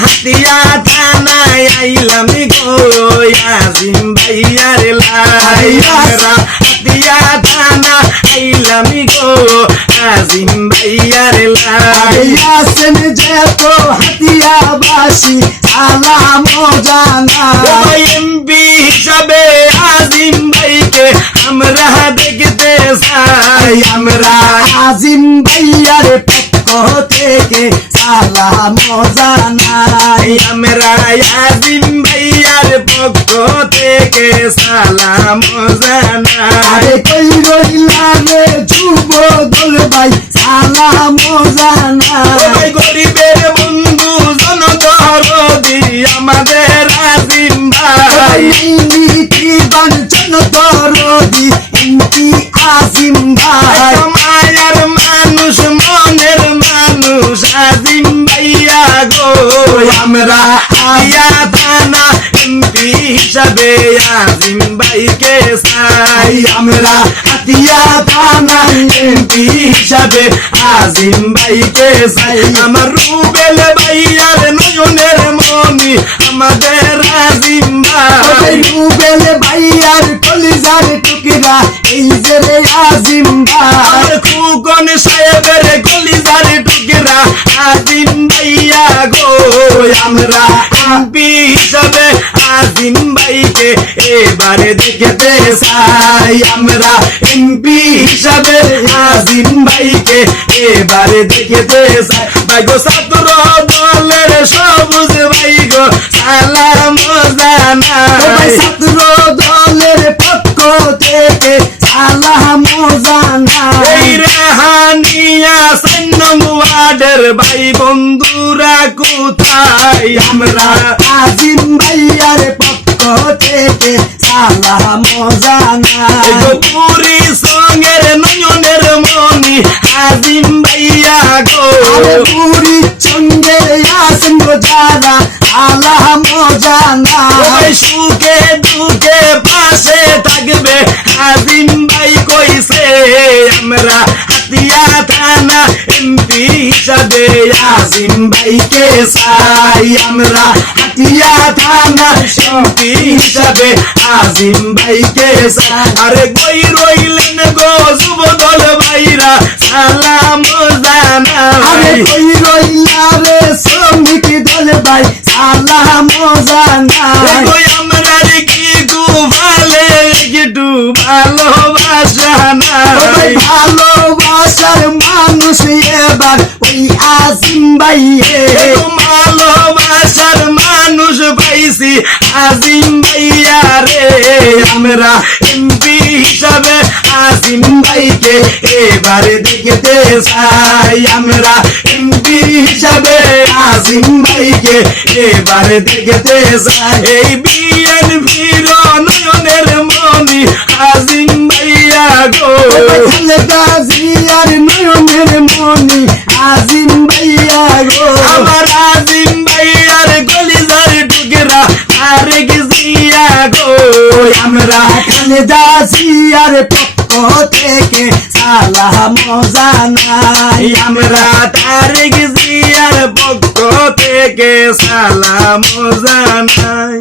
হাতিয়া থানায় আইলাম গো আজিম ভাইয়ার লাই আমরা হাতিয়া থানা আইলাম গো আজিম ভাইয়ার লাই আসেন যেত হাতিয়াবাসী সালাম জানাই এমপি হিসাবে আজিম ভাইকে আমরা দেখতে চাই আমরা আজিম ভাইয়ার পক্ষ থেকে সালাম জানাই আমরা আজিম ভাইয়ার পক্ষ থেকে সালাম জানাই কই রইলা রে যুব দল ভাই সালাম জানাই গরিবের বন্ধু জনদরদি আমাদের আজিম ভাই নীতি বাঞ্ছন দরদি এমপি আজিম ভাই মায়ার মানুষ মনের মানুষ আজিম ভাইয়া গো আমরা আয়া থানা এমপি হিসাবে আজিম ভাইকে চাই আমরা হাতিয়া থানা এমপি হিসাবে আজিম ভাইকে চাই আমার রুবেল ভাইয়ার নয়নের মনি আমাদের আজিম ভাই রুবেল ভাইয়ার কলিজার টুকরা এই যে রে আজিম ভাই খুকন সাহেবের কলিজার টুকরা আজিম ভাইয়া গো আমরা এমপি হিসাবে আজিম ভাইকে এবারে দেখতে চাই আমরা এমপি হিসাবে আজিম ভাইকে এবারে দেখতে চাই ভাই গো ছাত্র দলের সবুজ ভাই গো সালাম জানাই ছাত্র দলের পক্ষ থেকে সালাম জানাই এই রেহানিয়া সৈন্যম ওয়ার্ডের ভাই বন্ধুরা কোথায় আমরা আজিম ভাইয়ার পক্ষ থেকে সালাম জানাই পুরী সঙ্গের নয়নের মনি আজিম ভাইয়া গো পুরী সঙ্গে আসেন যারা সালাম জানাই সুখে দুঃখে পাশে থাকবে আজিম ভাই কইছে আমরা হাতিয়া থানা এমপি হিসাবে আজিম ভাইকে চাই আমরা হাতিয়া থানা এমপি হিসাবে আজিম ভাইকে চাই আরে কই রইলেন গো যুব দল ভাইরা সালাম জানাই কই রইলা রে শ্রমিক দল ভাই সালাম জানাই আমরা কি গুভালে একটু ভালোবাসা নাই ভালোবাসার মানুষ এবার ওই আজিম ভাই ভালোবাসার মানুষ পাইছি আজিম ভাইয়া রে আমরা এমপি হিসাবে আজিম ভাইকে এবারে দেখতে চাই আমরা এমপি হিসাবে আজিম ভাইকে এবারে দেখতে চাই এই বিএনপির নয়নের মনি আজিম ভাইয়া গো গাজিয়ার নয়নের মনি আজিম ভাইয়া গো আমার আজিম ভাইয়ার কলিজার টুকরা আরে গিয়া গো আমরা গাজিয়ার পক্ষ থেকে সালাম জানাই আমরা তারেক জিয়ার পক্ষ থেকে সালাম জানাই।